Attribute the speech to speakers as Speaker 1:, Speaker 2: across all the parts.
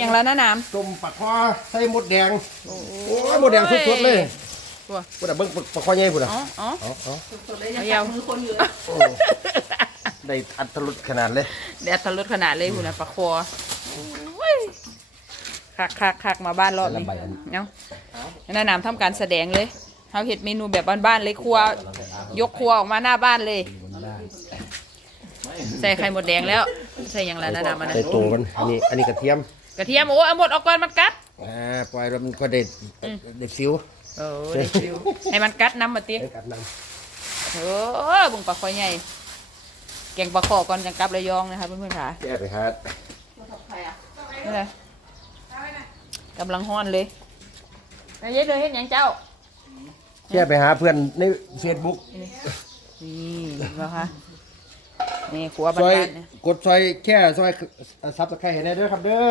Speaker 1: อย่างแล้วนะน้ำ
Speaker 2: ต้มปลาคอใส่หมดแดงโอ้ยหมดแดงสดๆเลยพูดแต่เบิ้งปลาคอใหญ่พูดอ่ะ
Speaker 1: อ๋อ
Speaker 3: สดๆเลยยังจับมือคนอยู่
Speaker 2: ได้อัตลุดขนาดเลย
Speaker 1: ได้อัตลุดขนาดเลยพูดนะปลาคอคักมาบ้านรอบนี้เนาะน้าน้ำทำการแสดงเลยเขาเห็ดเมนูแบบบ้านๆเลยครัวยกครัวออกมาหน้าบ้านเลยใส่ไข่หมดแดงแล้วใส่อย่างไรนะน้ำมัน
Speaker 2: ใส่ตัวมันอันนี้กระเทียม
Speaker 1: โอ้เอาหมดออกก่อนมันกัด
Speaker 2: ปล่อยแล้วมันก็เด็ดซิว
Speaker 1: ได้ซิวให้มันกัดน้ำมาตี
Speaker 2: กัดน้
Speaker 1: บุ้งปลาคอยใหญ่แกงปลาคอก่อนจังกลับระยองนะคะเพื่อนๆค่ะ
Speaker 2: แก้ไปฮะ
Speaker 1: นี่เลยกำลังฮ้อนเลยนายเย็ดเลยเห็นยังเจ้า
Speaker 2: แก้ไปหาเพื่อนในเฟซบุ๊ก
Speaker 1: นี่เหรอคะนี่ขัวบ้านๆเนี่ย
Speaker 2: กดซอยแค่ซอยซับสไครต์ให้ได้ด้วยครับเด้อ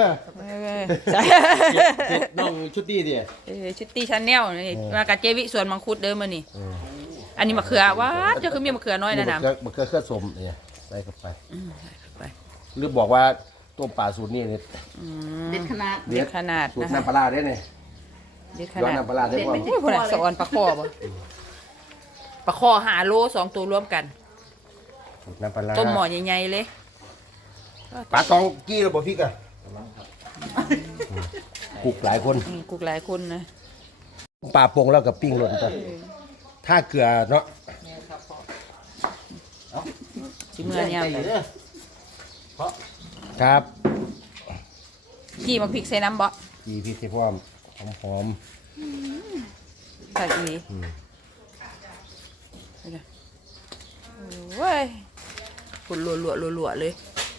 Speaker 2: น้องชุดตี้ดิ
Speaker 1: ชุดตี้ชาแนลนี่มากับเจวิส่วนมังคุดเด้อมานี่อันนี้มะเขือว้าเจ้าคือมีมะเขือน้อยนะน้
Speaker 2: ำมะเขือเครือสมเนี่ยใส่เข้าไปหรือบอกว่าต้มปลาสูตรนี่เนี่ย
Speaker 3: เด็ดขนาด
Speaker 2: สูตรน้ำปลาได้เนี่ย
Speaker 1: เด็ดขนาด
Speaker 2: น้ำปลาได้
Speaker 1: บ่คนละสอนปลาคอบ่ปลาคอ5 โล2 ตัวรวมกัน
Speaker 2: น้ำปลา
Speaker 1: ต้มหม้อใหญ่ๆเลย
Speaker 2: ปลาตองกี้ระบบพริกอ่ะกุกหลายคน
Speaker 1: นะ
Speaker 2: ปลาปงแล้วกับปิ้งหล่นไปถ้าเกลือเนาะ
Speaker 1: ชิมเมื่อเนี่ย
Speaker 2: ครับ
Speaker 1: กี่มาพริกใส่น้ำบ่
Speaker 2: กี่พริกใส่พร้อมหอม
Speaker 1: ใส่อีโอ้ยคุณรัวเลย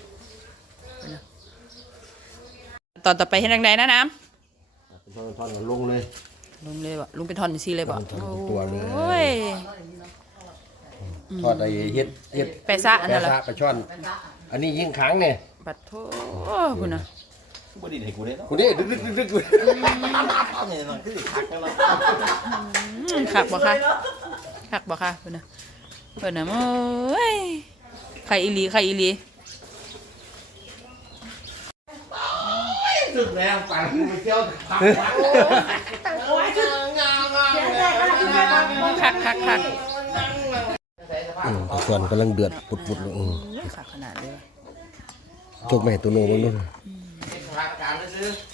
Speaker 1: ตอนต่อไปให้ดังใดนะน้
Speaker 2: ำเป็นท่อนลงเลย
Speaker 1: บ่ลุงเป็นท่อนซีเลยบ่
Speaker 2: ตัวเลย
Speaker 1: โอ้ย
Speaker 2: ทอดไอ้เฮ็ด
Speaker 1: แปะซะอันนั้นแหละ
Speaker 2: ปลาช่อนอันนี้ยิ่งขังเนี่ย
Speaker 1: บัดโถคุณนะ
Speaker 2: กูดีให้กูได้กูได้ดึก
Speaker 1: ขักบ่ค่ะคุณนะเพิ่นน่ะโอ้ยไข่อีหลี
Speaker 2: สุดแล้วปลาไปเที่ยว
Speaker 1: คัก
Speaker 2: ส่วนกำลังเดือดปุดๆเลย
Speaker 1: คักขนาดเลย
Speaker 2: จกแม่ตัวโน้บ้างด้วย